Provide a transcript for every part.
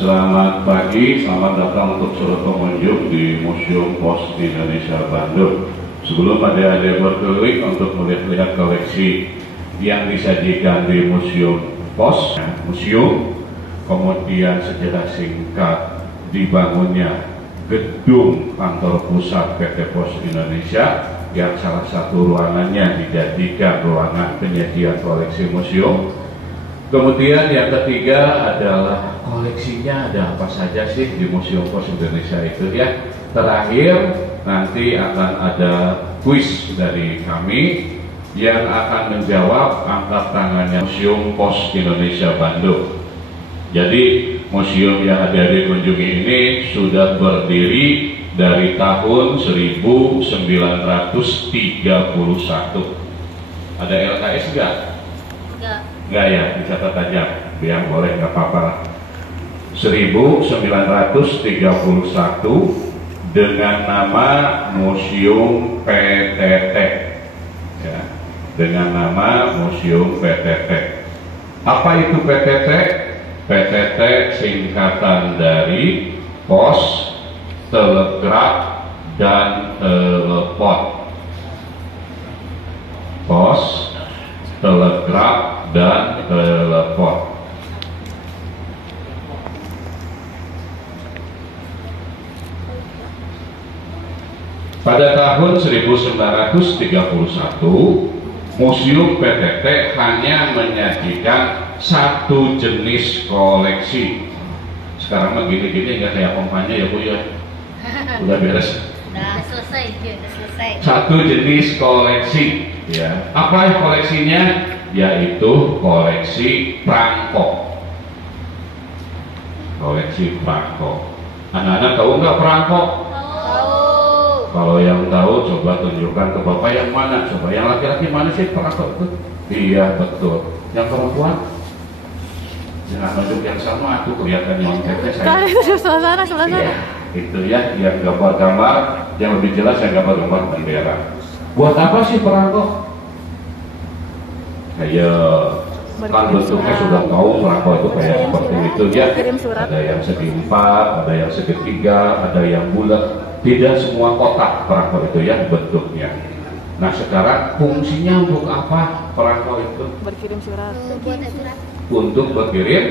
Selamat pagi, selamat datang untuk seluruh pengunjung di Museum Pos Indonesia Bandung. Sebelum adik-adik berkeliling untuk melihat koleksi yang disajikan di Museum Pos, kemudian sejarah singkat dibangunnya gedung kantor pusat PT Pos Indonesia yang salah satu ruangannya dijadikan ruangan penyajian koleksi museum. Kemudian yang ketiga adalah koleksinya ada apa saja sih di Museum Pos Indonesia itu ya. Terakhir nanti akan ada kuis dari kami yang akan menjawab angkat tangannya Museum Pos Indonesia Bandung. Jadi museum yang ada di kunjungi ini sudah berdiri dari tahun 1931. Ada LKS enggak? Enggak ya, dicatat aja, biar boleh, nggak apa-apa. 1931 dengan nama Museum PTT, ya, dengan nama Museum PTT. Apa itu PTT? PTT singkatan dari Pos, Telegraf, dan Telepon. Pos, Telegraf, dan Telepon. Pada tahun 1931, Museum PTT hanya menyajikan satu jenis koleksi. Sekarang mah gini-gini nggak kayak kompanya ya Bu ya. Udah beres. Udah selesai. Satu jenis koleksi. Ya. Apa koleksinya? Yaitu koleksi perangko. Koleksi perangko. Anak-anak tahu nggak perangko? Tahu. Kalau yang tahu coba tunjukkan ke bapak yang mana. Coba yang laki-laki mana sih perangko itu? Iya betul. Yang perempuan? Jangan tunjuk yang sama, tuh kelihatan yang cewek saya. Sebelah sana. Iya, itu ya, yang gambar-gambar yang lebih jelas yang gambar-gambar bendera. Buat apa sih perangko? Kayak kan bentuknya sudah tahu perangko itu kayak seperti itu ya. Ada yang segi 4, ada yang segi 3, ada yang bulat. Tidak semua kotak perangko itu ya bentuknya. Nah sekarang fungsinya untuk apa perangko itu? Berkirim surat. Untuk berkirim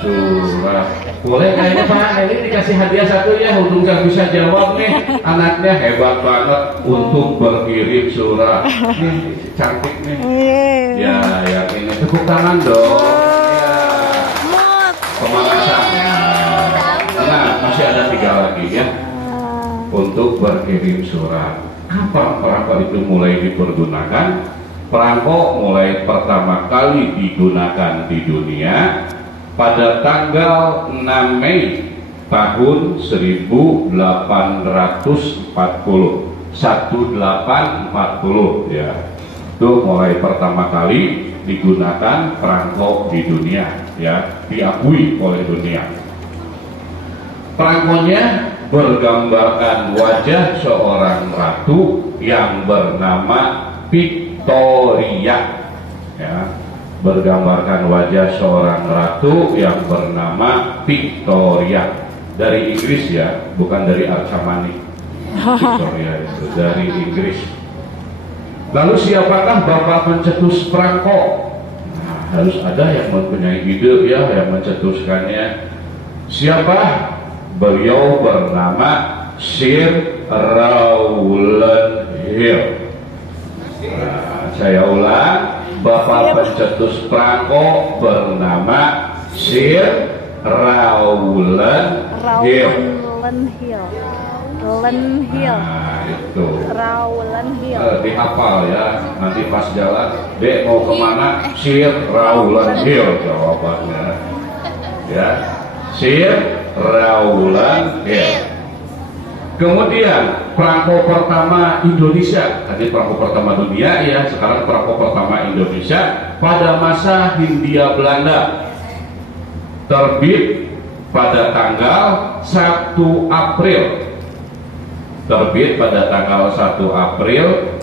surat. Boleh kayaknya Pak ini dikasih hadiah satu ya, untung nggak bisa jawab nih. Anaknya hebat banget untuk berkirim surat. Nih cantik nih. Ya yang ini tepuk tangan dong. Ya. Pemanasan. Nah masih ada 3 lagi ya. Untuk berkirim surat. Kapan perangko itu mulai dipergunakan? Perangko mulai pertama kali digunakan di dunia pada tanggal 6 Mei tahun 1840. 1840 ya. Itu mulai pertama kali digunakan perangko di dunia ya, diakui oleh dunia. Perangkonya bergambarkan wajah seorang ratu yang bernama Victoria ya, bergambarkan wajah seorang ratu yang bernama Victoria. Dari Inggris ya, bukan dari Arcamani. Victoria itu dari Inggris. Lalu siapakah bapak pencetus perangko? Nah, harus ada yang mempunyai ide ya, yang mencetuskannya. Siapa? Beliau bernama Sir Rowland Hill. Nah, saya ulang, bapak pencetus perangko bernama Sir Rowland Hill. Rowland Hill. Nah, itu. Rowland Hill. Dihafal ya, nanti pas jalan, Dek mau kemana? Sir Rowland Hill jawabannya. Ya, Sir Rowland Hill. Kemudian perangko pertama Indonesia, tadi perangko pertama dunia ya, sekarang perangko pertama Indonesia pada masa Hindia Belanda, terbit pada tanggal 1 April, terbit pada tanggal 1 April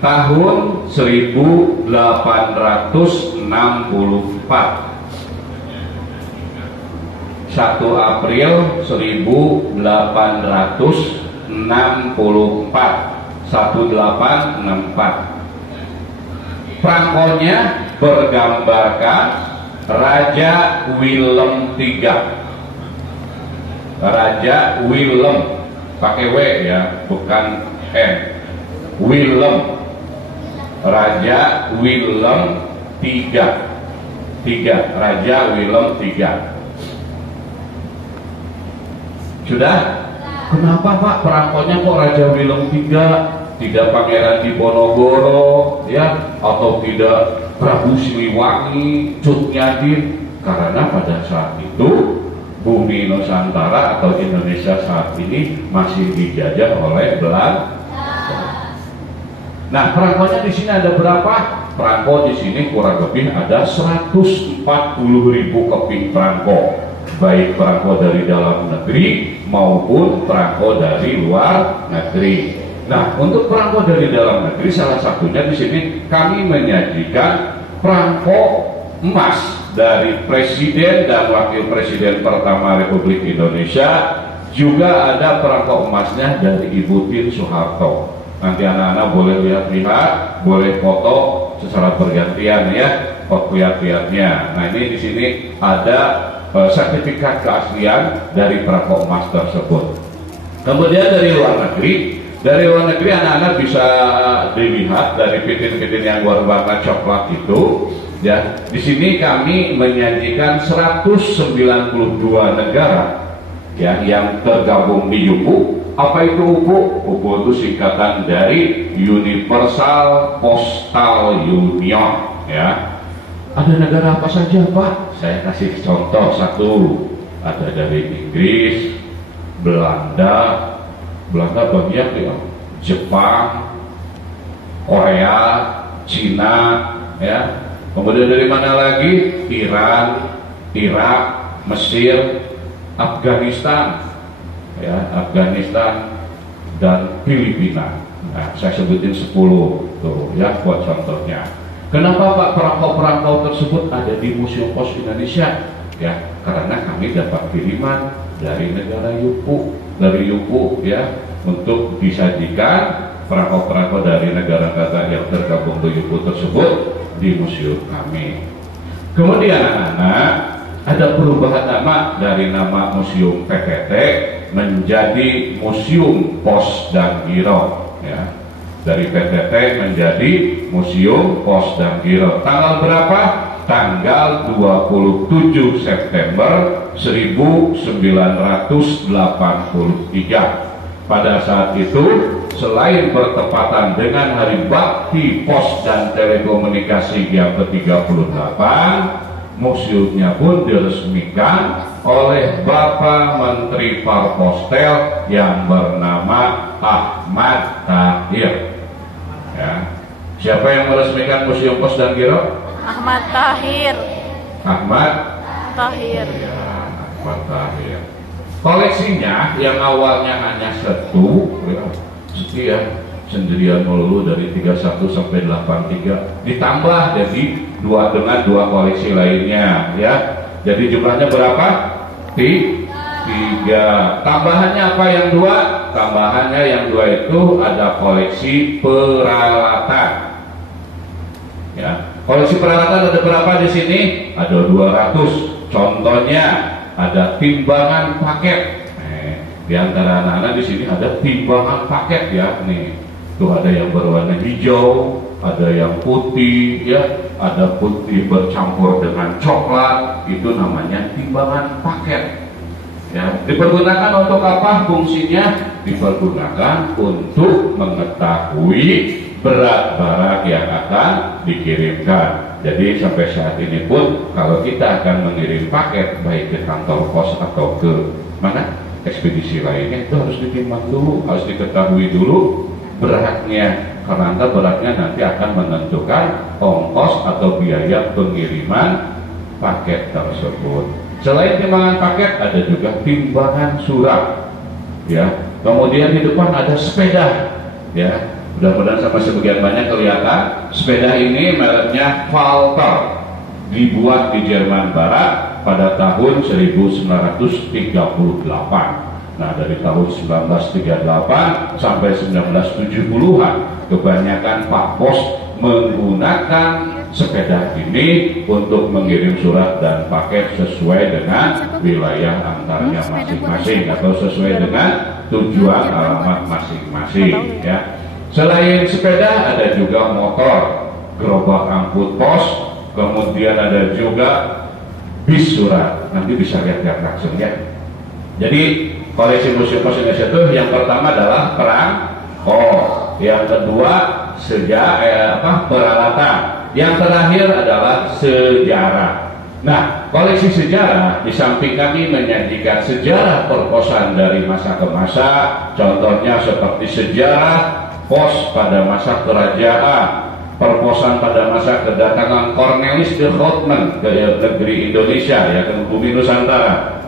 tahun 1864. 1 April 1864. Perangkonya bergambarkan Raja Willem III. Raja Willem, pakai W ya, bukan N. Willem, Raja Willem III. Raja Willem III. Sudah? Kenapa Pak perangkonya kok Raja Willem III? Tidak Pangeran Diponegoro ya, atau tidak Prabu Siliwangi, Cut Nyadir? Karena pada saat itu bumi Nusantara atau Indonesia saat ini masih dijajah oleh Belanda. Nah, perangkonya di sini ada berapa? Perangko di sini kurang lebih ada 140.000 keping perangko, baik perangko dari dalam negeri maupun perangko dari luar negeri. Nah, untuk perangko dari dalam negeri salah satunya di sini kami menyajikan perangko emas dari Presiden dan Wakil Presiden pertama Republik Indonesia. Juga ada perangko emasnya dari Ibu Tien Soeharto. Nanti anak-anak boleh lihat-lihat, boleh foto secara bergantian ya, lihat-lihatnya. Nah, ini di sini ada sertifikat keaslian dari perangko emas tersebut. Kemudian dari luar negeri anak-anak bisa dilihat dari pitin-pitin yang berwarna coklat itu. Ya, di sini kami menyajikan 192 negara ya yang tergabung di UPU. Apa itu UPU? UPU itu singkatan dari Universal Postal Union ya. Ada negara apa saja Pak? Saya kasih contoh satu. Ada dari Inggris, Belanda banyak ya, Jepang, Korea, Cina ya. Kemudian dari mana lagi? Iran, Irak, Mesir, Afghanistan ya, Afghanistan dan Filipina. Nah, saya sebutin 10 tuh ya buat contohnya. Kenapa Pak perangko-perangko tersebut ada di Museum Pos Indonesia? Ya, karena kami dapat kiriman dari negara UPU ya, untuk disajikan perangko-perangko dari negara-negara yang tergabung di UPU tersebut di museum kami. Kemudian anak-anak, ada perubahan nama dari nama Museum PTT menjadi Museum Pos dan Giro ya. Dari PTT menjadi Museum Pos dan Giro. Tanggal berapa? Tanggal 27 September 1983. Pada saat itu, selain bertepatan dengan Hari Bakti Pos dan Telekomunikasi yang ke-38, museumnya pun diresmikan oleh Bapak Menteri Parpostel yang bernama Ahmad Tahir. Ya. Siapa yang meresmikan Museum Pos dan Giro? Ahmad Tahir. Ahmad Tahir. Ya, Ahmad Tahir. Koleksinya yang awalnya hanya satu, ya, sendirian melulu dari 31 sampai 83, ditambah jadi dengan dua koleksi lainnya, ya. Jadi jumlahnya berapa? 3. Tambahannya apa yang 2? Tambahannya yang 2 itu ada koleksi peralatan. Ya, koleksi peralatan ada berapa di sini? Ada 200. Contohnya ada timbangan paket. Di antara anak-anak di sini ada timbangan paket ya. Nih, tuh ada yang berwarna hijau, ada yang putih ya, ada putih bercampur dengan coklat. Itu namanya timbangan paket. Ya, dipergunakan untuk apa fungsinya? Dipergunakan untuk mengetahui berat barang yang akan dikirimkan. Jadi sampai saat ini pun kalau kita akan mengirim paket baik ke kantor pos atau ke mana ekspedisi lainnya, itu harus ditimbang dulu, harus diketahui dulu beratnya, karena beratnya nanti akan menentukan ongkos atau biaya pengiriman paket tersebut. Selain timbangan paket ada juga timbangan surat ya. Kemudian di depan ada sepeda ya. Mudah-mudahan sama sebagian banyak kelihatan. Sepeda ini mereknya Walter, dibuat di Jerman Barat pada tahun 1938. Nah, dari tahun 1938 sampai 1970-an kebanyakan Pak Pos menggunakan sepeda ini untuk mengirim surat dan paket sesuai dengan wilayah antaranya masing-masing atau sesuai dengan tujuan alamat masing-masing ya. Selain sepeda ada juga motor, gerobak angkut pos, kemudian ada juga bis surat. Nanti bisa lihat langsung ya. Jadi koleksi Museum Pos Indonesia itu yang pertama adalah perangko, yang kedua peralatan, yang terakhir adalah sejarah. Nah, koleksi sejarah di samping kami menyajikan sejarah perposan dari masa ke masa, contohnya seperti sejarah pos pada masa kerajaan, perposan pada masa kedatangan Cornelis de Houtman ke negeri Indonesia ya, ke bumi Nusantara.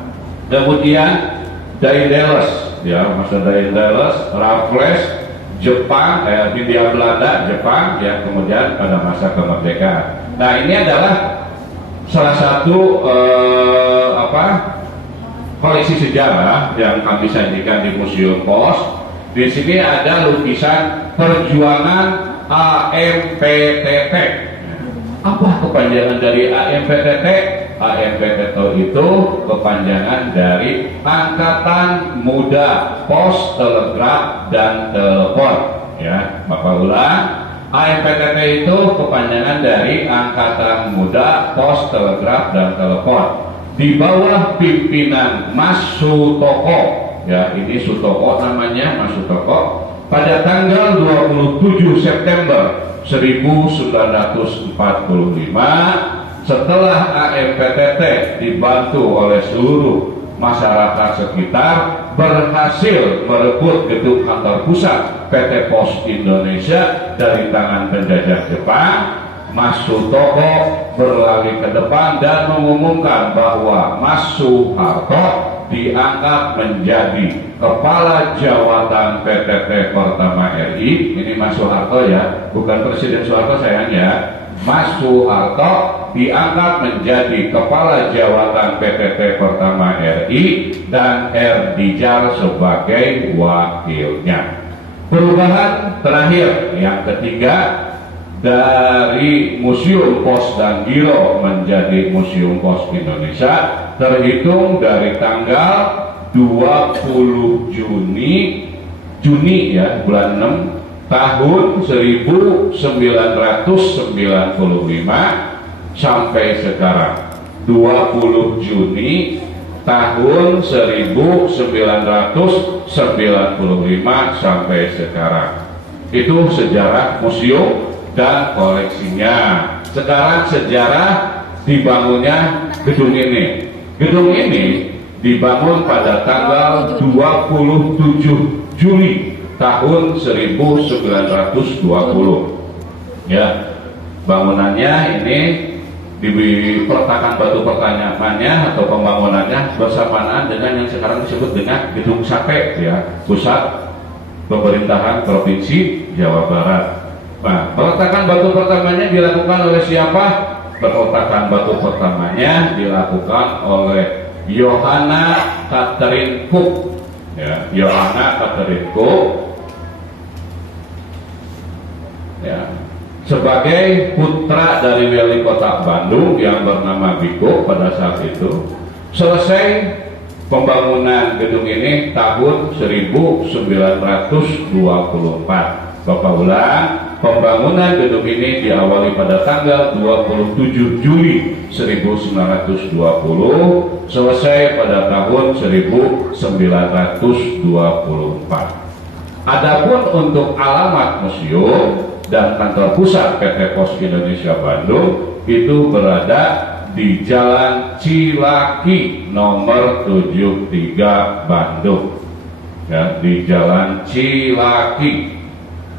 Kemudian Daedalus ya, masa Daedalus, Raffles, Jepang, Hindia Belanda, Jepang ya, kemudian pada masa kemerdekaan. Nah, ini adalah salah satu koleksi sejarah yang kami sajikan di Museum Pos. Di sini ada lukisan perjuangan AMPTT. Apa kepanjangan dari AMPTT? AMPTT itu kepanjangan dari Angkatan Muda Pos, Telegraf, dan Telepon. Ya, Bapak ulang. AMPTT itu kepanjangan dari Angkatan Muda Pos, Telegraf, dan Telepon. Di bawah pimpinan Mas Sutoko. Ya, ini Sutoko namanya, Mas Sutoko. Pada tanggal 27 September 1945, setelah AMPTT dibantu oleh seluruh masyarakat sekitar berhasil merebut gedung kantor pusat PT Pos Indonesia dari tangan penjajah Jepang, Mas Sutoko berlari ke depan dan mengumumkan bahwa Mas Soeharto diangkat menjadi Kepala Jawatan PTT pertama RI. Ini Mas Soeharto ya, bukan Presiden Soeharto sayangnya. Mas Soeharto diangkat menjadi Kepala Jawatan PTT pertama RI dan R. Dijar sebagai wakilnya. Perubahan terakhir yang ketiga, dari Museum Pos dan Giro menjadi Museum Pos Indonesia terhitung dari tanggal 20 Juni ya, bulan 6 tahun 1995 sampai sekarang. 20 Juni tahun 1995 sampai sekarang. Itu sejarah museum dan koleksinya. Sekarang sejarah dibangunnya gedung ini. Gedung ini dibangun pada tanggal 27 Juli tahun 1920. Ya, bangunannya ini di peletakan batu pertamanya atau pembangunannya bersamaan dengan yang sekarang disebut dengan Gedung Sate ya, pusat pemerintahan Provinsi Jawa Barat. Nah, peletakan batu pertamanya dilakukan oleh siapa? Peletakan batu pertamanya dilakukan oleh Johanna Catherine Cook. Ya, Johanna Catherine Cook. Ya, sebagai putra dari wali kota Bandung yang bernama Biko pada saat itu. Selesai pembangunan gedung ini tahun 1924. Bapak ulang, pembangunan gedung ini diawali pada tanggal 27 Juli 1920, selesai pada tahun 1924. Adapun untuk alamat museum dan kantor pusat PT Pos Indonesia Bandung itu berada di Jalan Cilaki nomor 73 Bandung. Ya, di Jalan Cilaki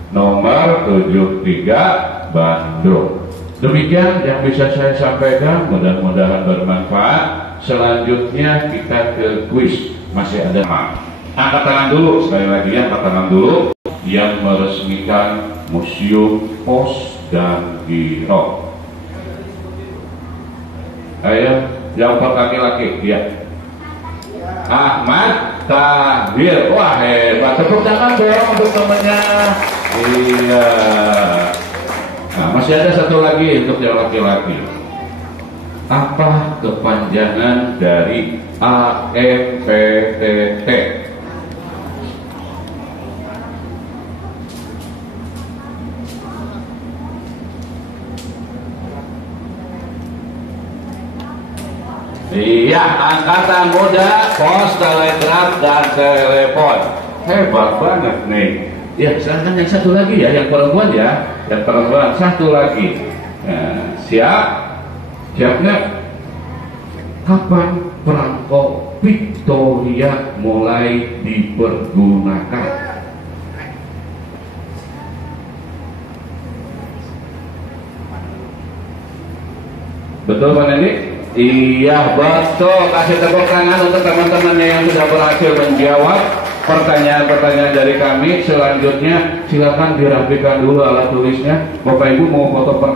nomor 73 Bandung. Demikian yang bisa saya sampaikan, mudah-mudahan bermanfaat. Selanjutnya kita ke kuis. Masih ada angkat tangan dulu, sekali lagi ya, angkat tangan dulu yang meresmikan Museum Pos dan Giro. Ayo Yang laki-laki, ya. Ahmad Tahir. Wah, hebat. Tepuk tangan dong untuk temannya. Iya. Nah, masih ada satu lagi untuk yang laki-laki. Apa kepanjangan dari AMPTT? Iya, Angkatan Muda, Pos, Telegraf, dan Telepon. Hebat banget nih. Ya, silahkan yang satu lagi ya, yang perempuan ya. Yang perempuan, satu lagi. Nah, siap? Siap nggak? Kapan perangko Victoria mulai dipergunakan? Betul Pak Nendi? Iya betul. Kasih tepuk tangan untuk teman-temannya yang sudah berhasil menjawab pertanyaan-pertanyaan dari kami. Selanjutnya silakan dirapikan dulu alat tulisnya. Bapak Ibu mau foto pertama.